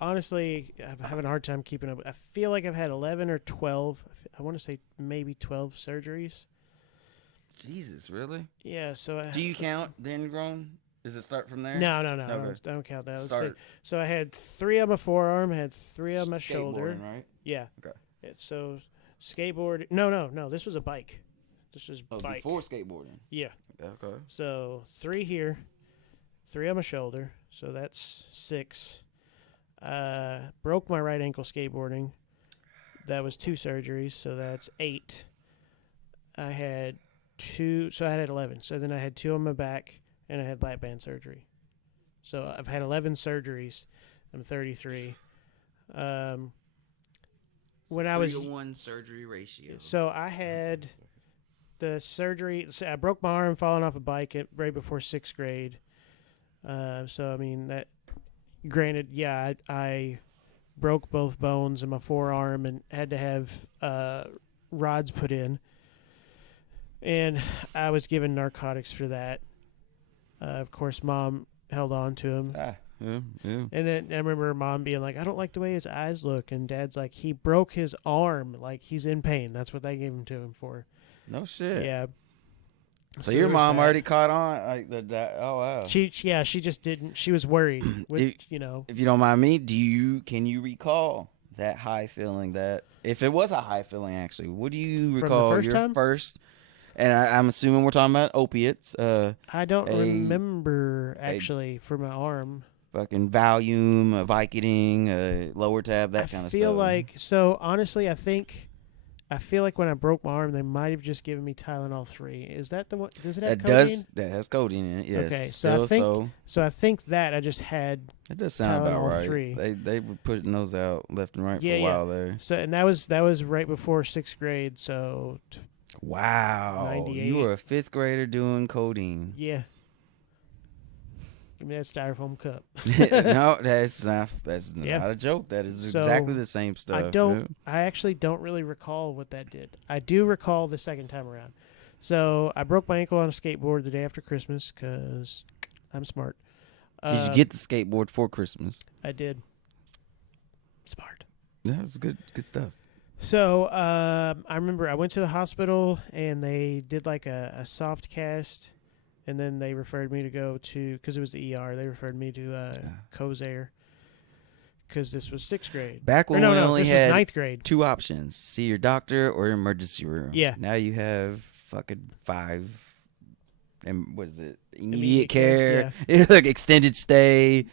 Honestly, I'm having a hard time keeping up. I feel like I've had 11 or 12. I want to say maybe 12 surgeries. Jesus, really? Yeah. So Do you count the ingrown? Does it start from there? no. Okay. I don't count that. Let's say. Start So I had 3 on my forearm. Had 3 on my shoulder. skateboarding, right? Yeah. Okay. So skateboard. No. This was a bike. This was Oh, bike. before skateboarding. Yeah. Okay. So 3 here, 3 on my shoulder. So that's 6. Broke my right ankle skateboarding. That was 2 surgeries. So that's 8. I had 2. So I had 11. So then I had 2 on my back, and I had lap band surgery. So I've had 11 surgeries. I'm 33. When I was 3-to-1 surgery ratio. So I had the surgery. So I broke my arm falling off a bike right before 6th grade. So I mean that. Granted, yeah, I broke both bones in my forearm and had to have rods put in, and I was given narcotics for that. Of course, Mom held on to him. Yeah. And then I remember Mom being like, "I don't like the way his eyes look," and Dad's like, "He broke his arm. Like he's in pain. That's what they gave him to him for." No shit. Yeah. So your mom that. already caught on like that. Oh wow. She just didn't. She was worried. With, If you don't mind me, can you recall that high feeling? That if it was a high feeling, actually, what do you recall first your time? first? And I'm assuming we're talking about opiates. I don't remember actually for my arm. Fucking Valium, Vicodin, lower tab, that kind of stuff. I feel like honestly, I feel like when I broke my arm, they might have just given me Tylenol 3. Is that the one? Does it have codeine? That has codeine in it. Yes. Okay, so I think that I just had. It does sound about Tylenol right. 3. They were putting those out left and right for a while there. So and that was right before 6th grade. So. Wow. 98. You were a 5th grader doing codeine. Yeah. Give me that styrofoam cup. No, that's not a joke. That is exactly the same stuff. I actually don't really recall what that did. I do recall the second time around. So I broke my ankle on a skateboard the day after Christmas because I'm smart. Did you get the skateboard for Christmas? I did. Smart. That was good stuff. So I remember I went to the hospital and they did like a soft cast. And then they referred me to go to, because it was the ER, they referred me to Cozair because this was 6th grade. Back when we only this had was 9th grade. 2 options, see your doctor or emergency room. Yeah. Now you have fucking 5. And what is it? Immediate care. Yeah. Like extended stay.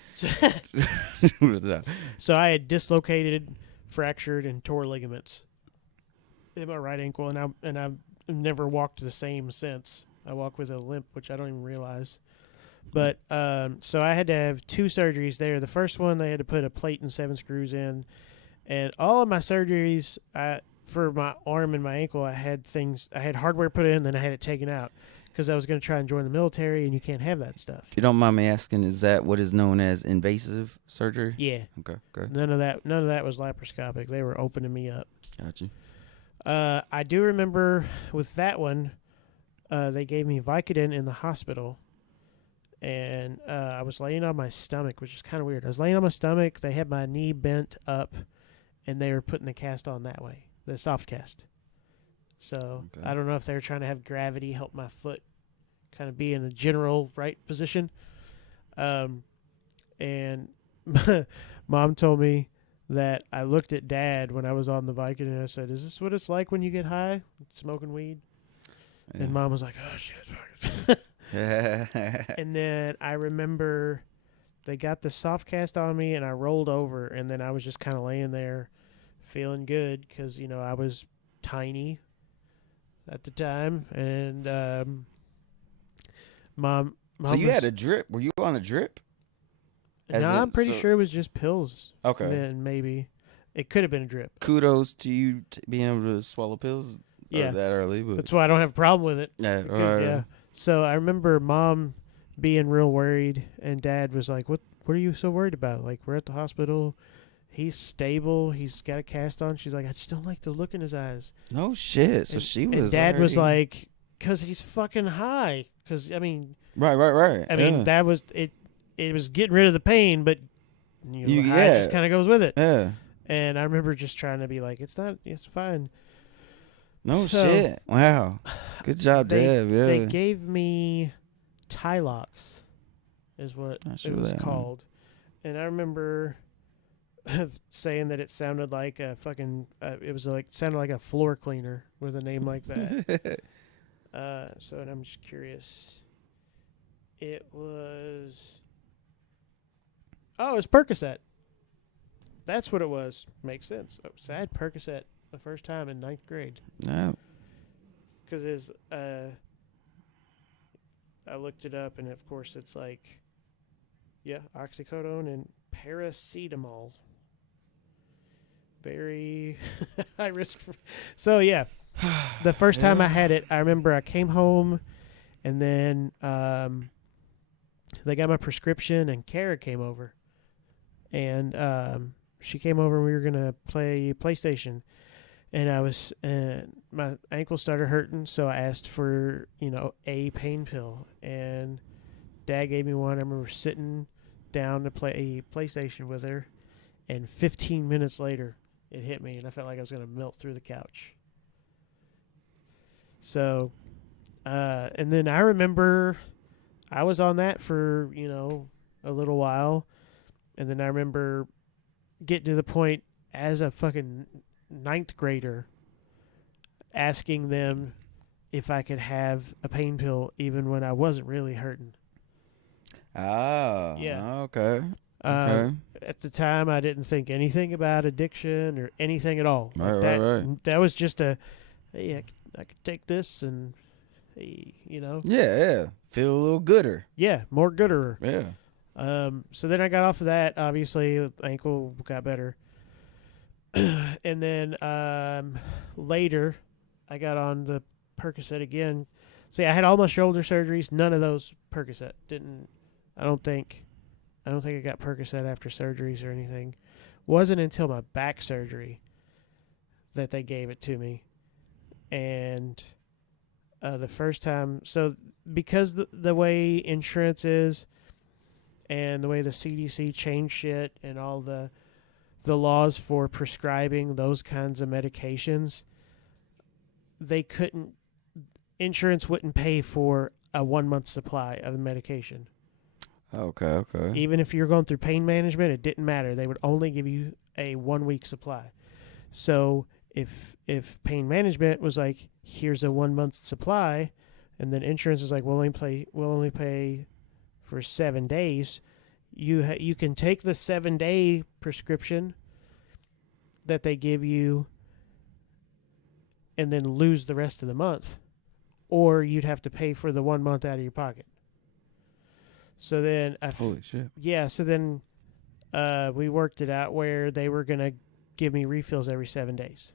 So I had dislocated, fractured, and tore ligaments in my right ankle, and I've never walked the same since. I walk with a limp, which I don't even realize. But so I had to have 2 surgeries there. The first one, they had to put a plate and 7 screws in. And all of my surgeries, for my arm and my ankle, I had hardware put in, then I had it taken out because I was going to try and join the military, and you can't have that stuff. If you don't mind me asking, is that what is known as invasive surgery? Yeah. Okay. None of that was laparoscopic. They were opening me up. Gotcha. I do remember with that one, they gave me Vicodin in the hospital, and I was laying on my stomach, which is kind of weird. I was laying on my stomach. They had my knee bent up, and they were putting the cast on that way, the soft cast. So I don't know if they were trying to have gravity help my foot kind of be in the general right position. And Mom told me that I looked at Dad when I was on the Vicodin, and I said, "Is this what it's like when you get high, smoking weed?" Yeah. And Mom was like, "Oh, shit." And then I remember they got the soft cast on me, and I rolled over, and then I was just kind of laying there feeling good because, I was tiny at the time. And Mom so you had a drip. Were you on a drip? No, I'm pretty sure it was just pills. Okay. Then maybe. It could have been a drip. Kudos to you being able to swallow pills. Yeah, that early. But that's why I don't have a problem with it. Yeah, Yeah. So I remember Mom being real worried, and Dad was like, "What are you so worried about? Like, we're at the hospital. He's stable. He's got a cast on." She's like, "I just don't like the look in his eyes." No shit. So she was. And Dad was like, "'Cause he's fucking high." 'Cause I mean. Right. I mean that was it. It was getting rid of the pain, but the high just kind of goes with it. Yeah. And I remember just trying to be like, it's fine. No So, shit. Wow. Good job, Deb. Yeah. They gave me Tylox, is what it was called. And I remember saying that it sounded like a fucking, sounded like a floor cleaner with a name like that. And I'm just curious. It was Percocet. That's what it was. Makes sense. So I had Percocet the first time in 9th grade. No. Because I looked it up, and of course it's like, oxycodone and paracetamol. Very high risk. So, the first time I had it, I remember I came home, and then they got my prescription, and Kara came over. And she came over, and we were going to play PlayStation. And my ankle started hurting, so I asked for, a pain pill. And Dad gave me one. I remember sitting down to play PlayStation with her, and 15 minutes later, it hit me, and I felt like I was going to melt through the couch. So, and then I remember I was on that for, a little while. And then I remember getting to the point as a fucking 9th grader asking them if I could have a pain pill even when I wasn't really hurting. Oh, yeah. Okay. At the time, I didn't think anything about addiction or anything at all. Right. That was just hey, I could take this and, hey, Yeah. Feel a little gooder. Yeah, more gooder. Yeah. So then I got off of that. Obviously, the ankle got better. And then later, I got on the Percocet again. See, I had all my shoulder surgeries. None of those Percocet. I don't think I got Percocet after surgeries or anything. Wasn't until my back surgery that they gave it to me. And the first time, so because the way insurance is and the way the CDC changed shit and all the laws for prescribing those kinds of medications, insurance wouldn't pay for a 1-month supply of the medication. Okay. Even if you're going through pain management, it didn't matter. They would only give you a 1-week supply. So if pain management was like, here's a 1-month supply, and then insurance is like, we'll only pay for 7 days, you can take the 7-day prescription that they give you and then lose the rest of the month, or you'd have to pay for the 1 month out of your pocket. So then, holy shit. Yeah. So then, we worked it out where they were gonna give me refills every 7 days.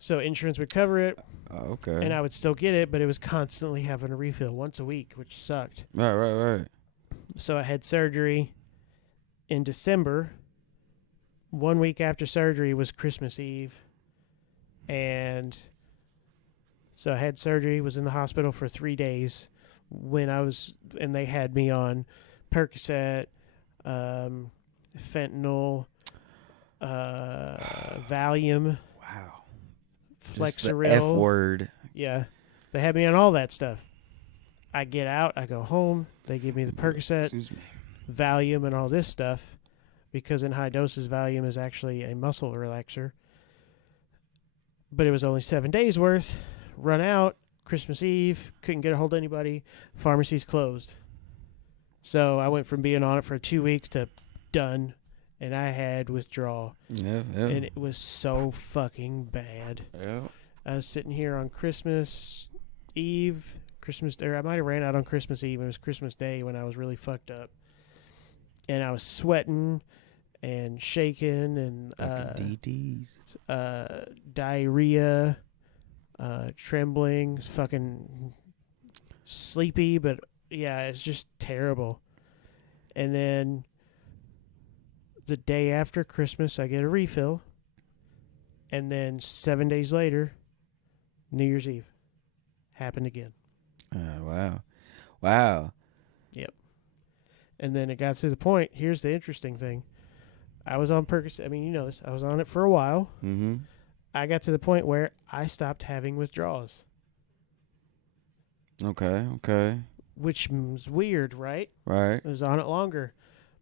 So insurance would cover it. Okay. And I would still get it, but it was constantly having a refill once a week, which sucked. Right. So I had surgery in December. 1 week after surgery was Christmas Eve. And so I had surgery, was in the hospital for 3 days and they had me on Percocet, fentanyl, Valium. Wow. Flexeril. Just the F word. Yeah. They had me on all that stuff. I get out, I go home, they give me the Percocet, Valium, and all this stuff, because in high doses, Valium is actually a muscle relaxer. But it was only 7 days worth. Run out, Christmas Eve, couldn't get a hold of anybody, pharmacy's closed. So I went from being on it for 2 weeks to done, and I had withdrawal. Yeah. And it was so fucking bad. Yeah. I was sitting here on Christmas Eve, I might have ran out on Christmas Eve. It was Christmas Day when I was really fucked up. And I was sweating and shaking and diarrhea, trembling, fucking sleepy, but yeah, it's just terrible. And then the day after Christmas, I get a refill. And then 7 days later, New Year's Eve, happened again. Wow. Yep. And then it got to the point. Here's the interesting thing. I was on Percocet. I mean, you know this. I was on it for a while. Mm-hmm. I got to the point where I stopped having withdrawals. Okay. Which was weird, right? Right. I was on it longer.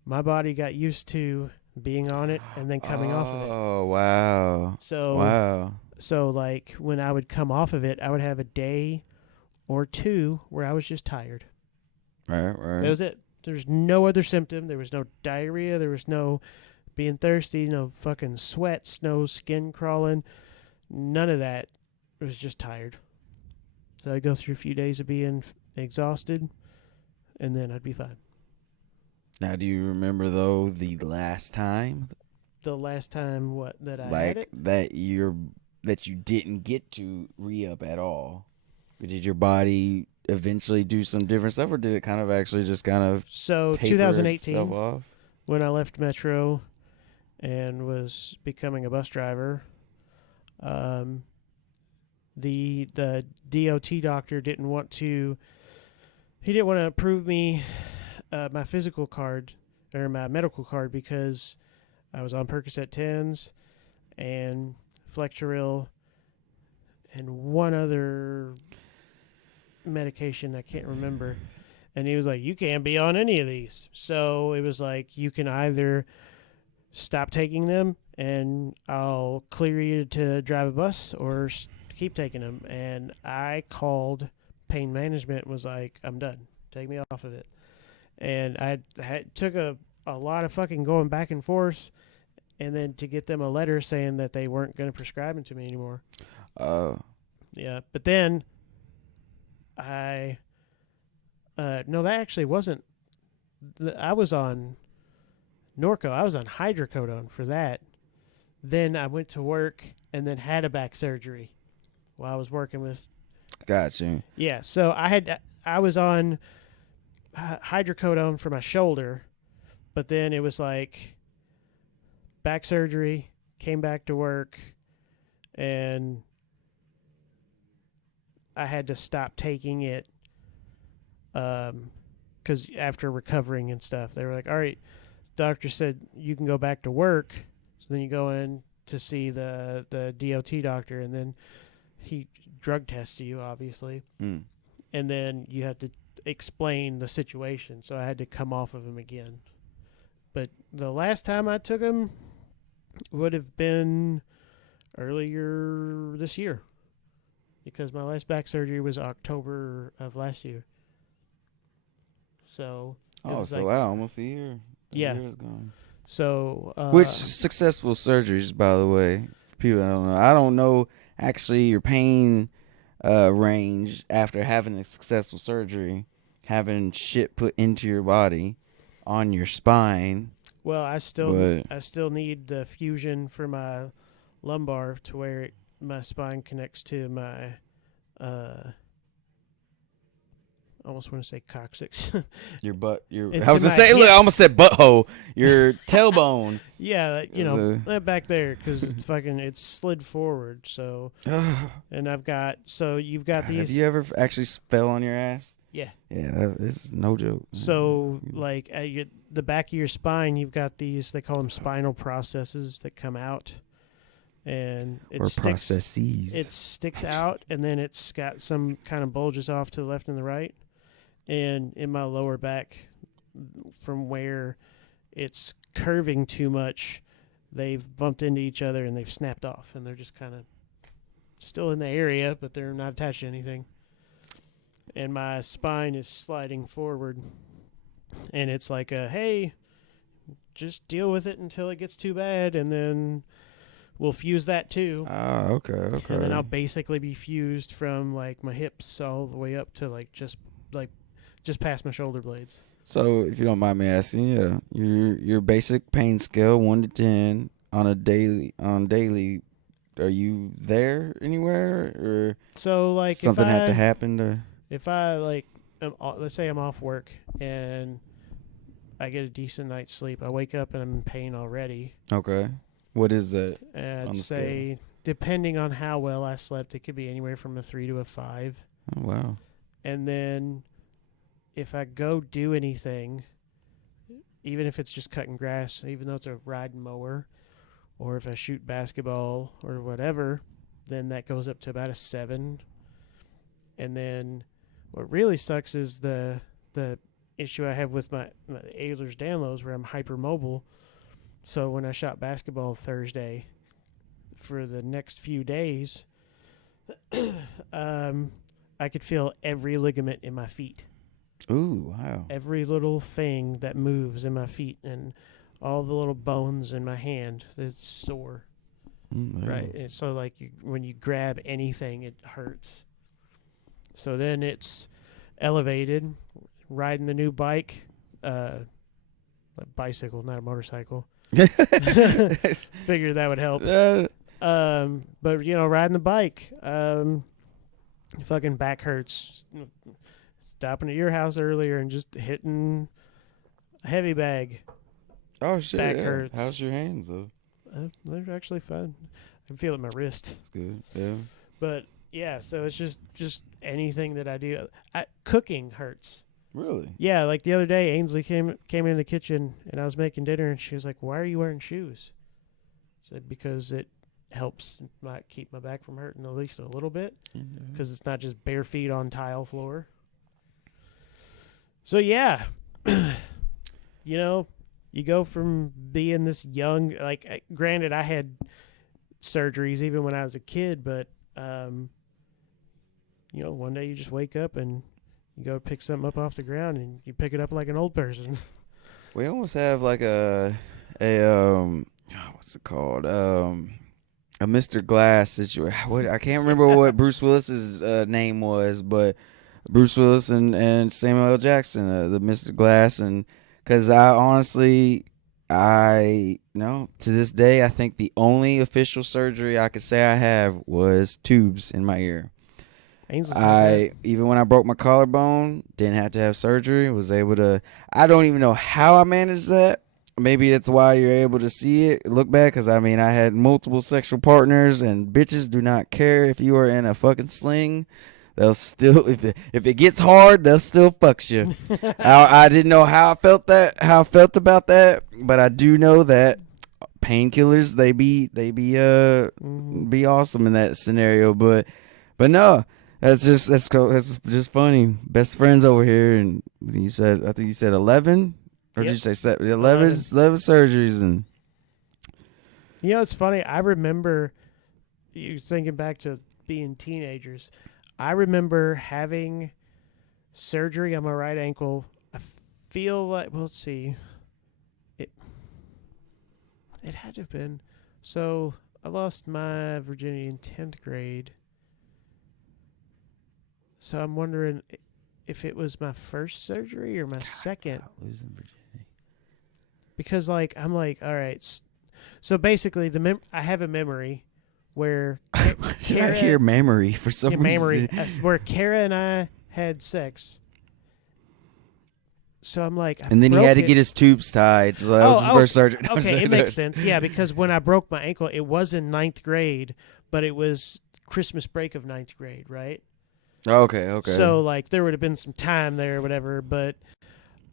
My body got used to being on it and then coming off of it. Oh, wow. So like when I would come off of it, I would have a day or two where I was just tired. Right. That was it. There's no other symptom. There was no diarrhea. There was no being thirsty, no fucking sweats, no skin crawling. None of that. It was just tired. So I'd go through a few days of being exhausted, and then I'd be fine. Now, do you remember, though, the last time? The last time that I like had it? that you didn't get to re-up at all? Did your body eventually do some different stuff, or did it kind of actually just kind of So taper 2018, itself off? when I left Metro and was becoming a bus driver, the DOT doctor didn't want to approve me my physical card or my medical card because I was on Percocet 10s and Flexeril and one other medication I can't remember. And he was like, you can't be on any of these. So it was like, you can either stop taking them and I'll clear you to drive a bus, or keep taking them. And I called pain management and was like, I'm done. Take me off of it. And I took a lot of fucking going back and forth, and then to get them a letter saying that they weren't going to prescribe it to me anymore. Yeah. But then no, that actually wasn't. I was on Norco. I was on hydrocodone for that. Then I went to work and then had a back surgery while I was working with. Gotcha. Yeah. So I was on hydrocodone for my shoulder, but then it was like back surgery, came back to work, and I had to stop taking it because after recovering and stuff, they were like, all right, doctor said you can go back to work. So then you go in to see the DOT doctor, and then he drug tests you, obviously. Mm. And then you have to explain the situation. So I had to come off of him again. But the last time I took him would have been earlier this year, because my last back surgery was October of last year. So wow, almost a year. Yeah. A year is gone. So Which successful surgeries, by the way, for people that don't know. I don't know actually your pain range after having a successful surgery, having shit put into your body on your spine. Well, I still need the fusion for my lumbar to where my spine connects to my I almost want to say coccyx. Your butt. Into I was gonna my say. Look, I hips. almost said butthole. Your tailbone. Yeah, that back there, because it's slid forward. So, and you've got these. Have you ever actually fell on your ass? Yeah. Yeah, this is no joke. So, like at the back of your spine, you've got these. They call them spinal processes that come out, and processes. It sticks out, and then it's got some kind of bulges off to the left and the right. And in my lower back, from where it's curving too much, they've bumped into each other and they've snapped off, and they're just kind of still in the area, but they're not attached to anything. And my spine is sliding forward, and it's like hey, just deal with it until it gets too bad, and then we'll fuse that too. Ah, okay. And then I'll basically be fused from like my hips all the way up to just past my shoulder blades. So, if you don't mind me asking, yeah, your basic pain scale 1 to 10 on daily, are you there anywhere, or so like something had to happen to? If I let's say I'm off work and I get a decent night's sleep, I wake up and I'm in pain already. Okay, what is that? I'd say depending on how well I slept, it could be anywhere from a 3 to a 5. Oh wow! And then if I go do anything, even if it's just cutting grass, even though it's a riding mower, or if I shoot basketball or whatever, then that goes up to about a 7. And then what really sucks is the issue I have with my Ehlers-Danlos, where I'm hypermobile. So when I shot basketball Thursday, for the next few days, I could feel every ligament in my feet. Ooh, wow. Every little thing that moves in my feet and all the little bones in my hand that's sore. Wow. Right. And so, like, when you grab anything, it hurts. So then it's elevated, riding the new bike, a bicycle, not a motorcycle. Figured that would help. But, riding the bike, fucking back hurts. Stopping at your house earlier and just hitting a heavy bag. Oh, shit. Back hurts. How's your hands, though? They're actually fine. I can feel it in my wrist. Good, yeah. But, yeah, so it's just anything that I do. Cooking hurts. Really? Yeah, like the other day, Ainsley came in the kitchen, and I was making dinner, and she was like, "Why are you wearing shoes?" I said, "Because it helps keep my back from hurting at least a little bit, because it's not just bare feet on tile floor." So, yeah, you go from being this young, like, granted, I had surgeries even when I was a kid, but, one day you just wake up and you go pick something up off the ground and you pick it up like an old person. We almost have like what's it called? A Mr. Glass situation. I can't remember what Bruce Willis's name was, but Bruce Willis and Samuel L. Jackson, the Mr. Glass, and because I honestly, to this day, I think the only official surgery I could say I have was tubes in my ear. Even when I broke my collarbone, didn't have to have surgery. Was able to. I don't even know how I managed that. Maybe that's why you're able to see it, look back, because I had multiple sexual partners, and bitches do not care if you are in a fucking sling. They'll still, if it gets hard, they'll still fuck you. I didn't know how I felt about that, but I do know that painkillers be awesome in that scenario. But no, that's just funny. Best friends over here, and I think you said 11, or yep. Did you say 11 surgeries and. It's funny. I remember you thinking back to being teenagers. I remember having surgery on my right ankle. I feel like, let's see. It had to have been. So I lost my virginity in 10th grade. So I'm wondering if it was my first surgery or my second. Losing virginity. Because, I'm like, all right. So basically, I have a memory where I hear memory for some reason. Memory, where Kara and I had sex. So I'm like, and then he had to get his tubes tied. So that was his first surgery. Okay, it makes sense. Yeah, because when I broke my ankle, it was in 9th grade, but it was Christmas break of 9th grade, right? Okay. So there would have been some time there or whatever, but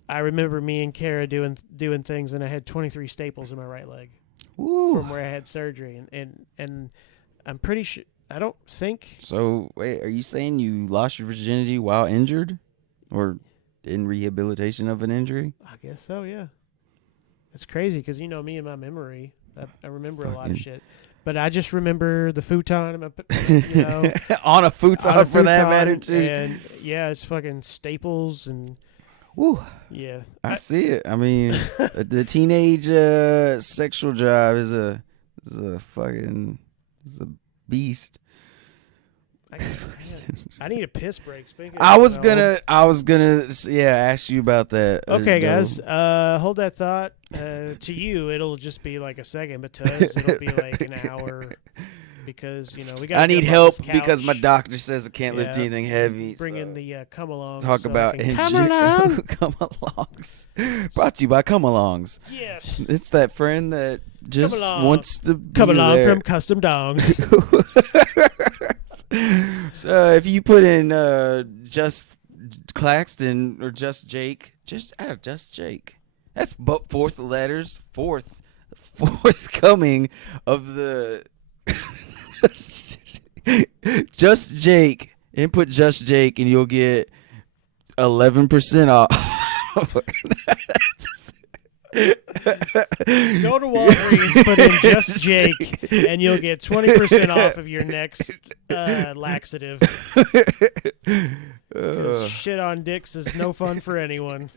I remember me and Kara doing things, and I had 23 staples in my right leg. Ooh. From where I had surgery, and I'm pretty sure. I don't think. So wait, are you saying you lost your virginity while injured, or in rehabilitation of an injury? I guess so. Yeah. It's crazy because me and my memory, I remember a lot of shit, but I just remember the futon. On a futon for that matter too. And yeah, it's fucking staples and. Woo. Yeah. I see it. The teenage sexual drive is a beast. I need a piss break. I was gonna ask you about that. Okay, guys. Hold that thought. To you, it'll just be like a second, but to us, it'll be like an hour. Because we got. I need help because my doctor says I can't lift anything heavy. Bring in the come alongs. Talk about come along. Come alongs. Brought to you by come alongs. Yes. It's that friend that just wants to come be along there. from Custom Dongs. So if you put in just Claxton or just Jake, just Jake. That's fourth letters, fourth coming of the Just Jake. Input Just Jake, and you'll get 11% off. Go to Walgreens, put in Just Jake, and you'll get 20% off of your next laxative. 'Cause shit on dicks is no fun for anyone.